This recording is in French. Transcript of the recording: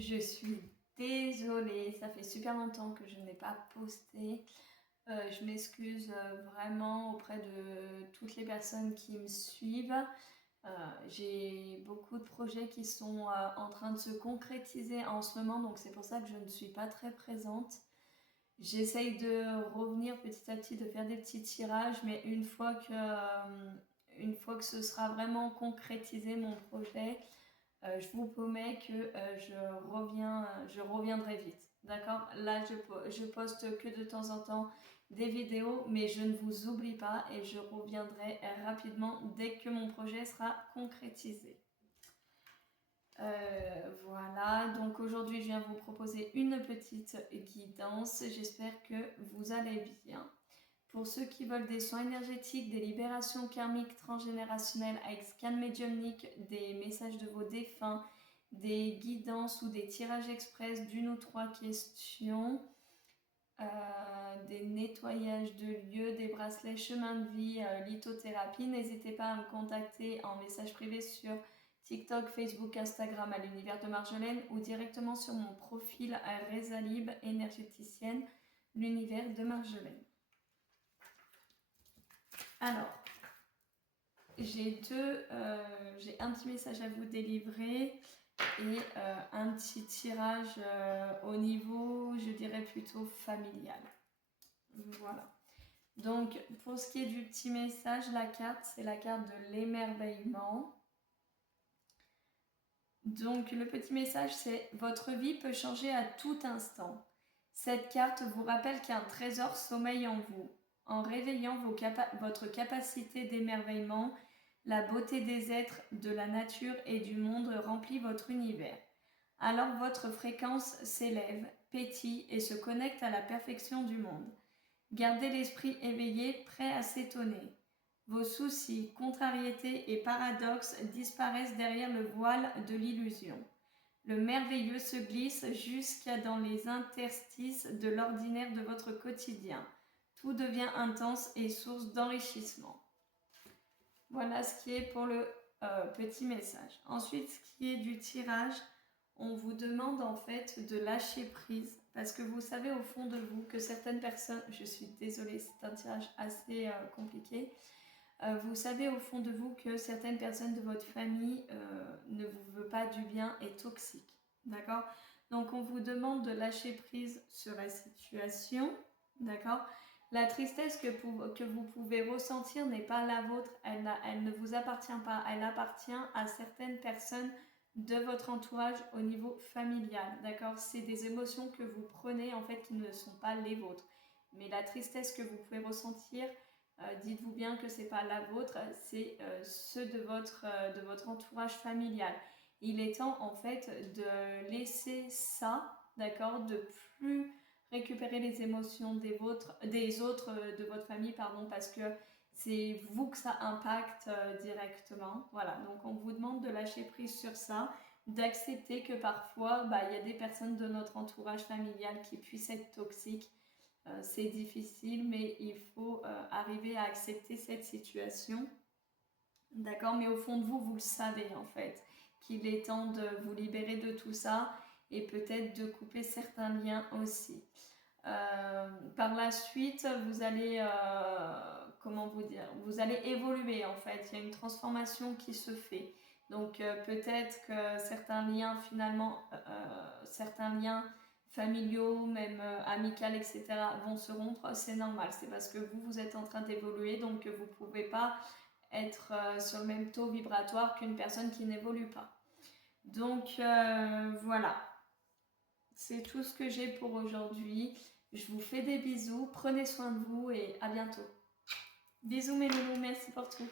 Je suis désolée, ça fait super longtemps que je n'ai pas posté. Je m'excuse vraiment auprès de toutes les personnes qui me suivent. J'ai beaucoup de projets qui sont en train de se concrétiser en ce moment, donc c'est pour ça que je ne suis pas très présente. J'essaye de revenir petit à petit, de faire des petits tirages, mais une fois que ce sera vraiment concrétisé mon projet, je vous promets que je reviendrai vite. D'accord? Là, je poste que de temps en temps des vidéos, mais je ne vous oublie pas et je reviendrai rapidement dès que mon projet sera concrétisé. Voilà, donc aujourd'hui je viens vous proposer une petite guidance. J'espère que vous allez bien. Pour ceux qui veulent des soins énergétiques, des libérations karmiques transgénérationnelles avec scan médiumnique, des messages de vos défunts, des guidances ou des tirages express d'une ou trois questions, des nettoyages de lieux, des bracelets chemin de vie, lithothérapie, n'hésitez pas à me contacter en message privé sur TikTok, Facebook, Instagram à l'univers de Marjolaine ou directement sur mon profil à Rezalib, énergéticienne, l'univers de Marjolaine. Alors, j'ai un petit message à vous délivrer et un petit tirage au niveau, je dirais plutôt familial. Voilà. Donc, pour ce qui est du petit message, la carte, c'est la carte de l'émerveillement. Donc, le petit message, c'est « Votre vie peut changer à tout instant. Cette carte vous rappelle qu'un trésor sommeille en vous. En réveillant votre capacité d'émerveillement, la beauté des êtres, de la nature et du monde remplit votre univers. Alors votre fréquence s'élève, pétille et se connecte à la perfection du monde. Gardez l'esprit éveillé, prêt à s'étonner. Vos soucis, contrariétés et paradoxes disparaissent derrière le voile de l'illusion. Le merveilleux se glisse jusqu'à dans les interstices de l'ordinaire de votre quotidien. Tout devient intense et source d'enrichissement. » Voilà ce qui est pour le petit message. Ensuite, ce qui est du tirage, on vous demande en fait de lâcher prise parce que vous savez au fond de vous que certaines personnes, je suis désolée, c'est un tirage assez compliqué, vous savez au fond de vous que certaines personnes de votre famille ne vous veulent pas du bien et toxiques. D'accord? Donc on vous demande de lâcher prise sur la situation. D'accord? La tristesse que vous pouvez ressentir n'est pas la vôtre, elle ne vous appartient pas, elle appartient à certaines personnes de votre entourage au niveau familial, d'accord? C'est des émotions que vous prenez en fait qui ne sont pas les vôtres. Mais la tristesse que vous pouvez ressentir, dites-vous bien que ce n'est pas la vôtre, c'est ceux de votre entourage familial. Il est temps en fait de laisser ça, d'accord? De plus récupérer les émotions des autres de votre famille, pardon, parce que c'est vous que ça impacte directement. Voilà, donc on vous demande de lâcher prise sur ça, d'accepter que parfois, il y a des personnes de notre entourage familial qui puissent être toxiques. C'est difficile, mais il faut arriver à accepter cette situation. D'accord? Mais au fond de vous, vous le savez en fait, qu'il est temps de vous libérer de tout ça et peut-être de couper certains liens aussi. Par la suite, vous allez, comment vous dire, vous allez évoluer en fait, il y a une transformation qui se fait. Donc peut-être que certains liens finalement, certains liens familiaux, même amicaux, etc. vont se rompre, c'est normal, c'est parce que vous êtes en train d'évoluer, donc vous ne pouvez pas être sur le même taux vibratoire qu'une personne qui n'évolue pas. Donc voilà, c'est tout ce que j'ai pour aujourd'hui. Je vous fais des bisous, prenez soin de vous et à bientôt. Bisous mes loulous, merci pour tout.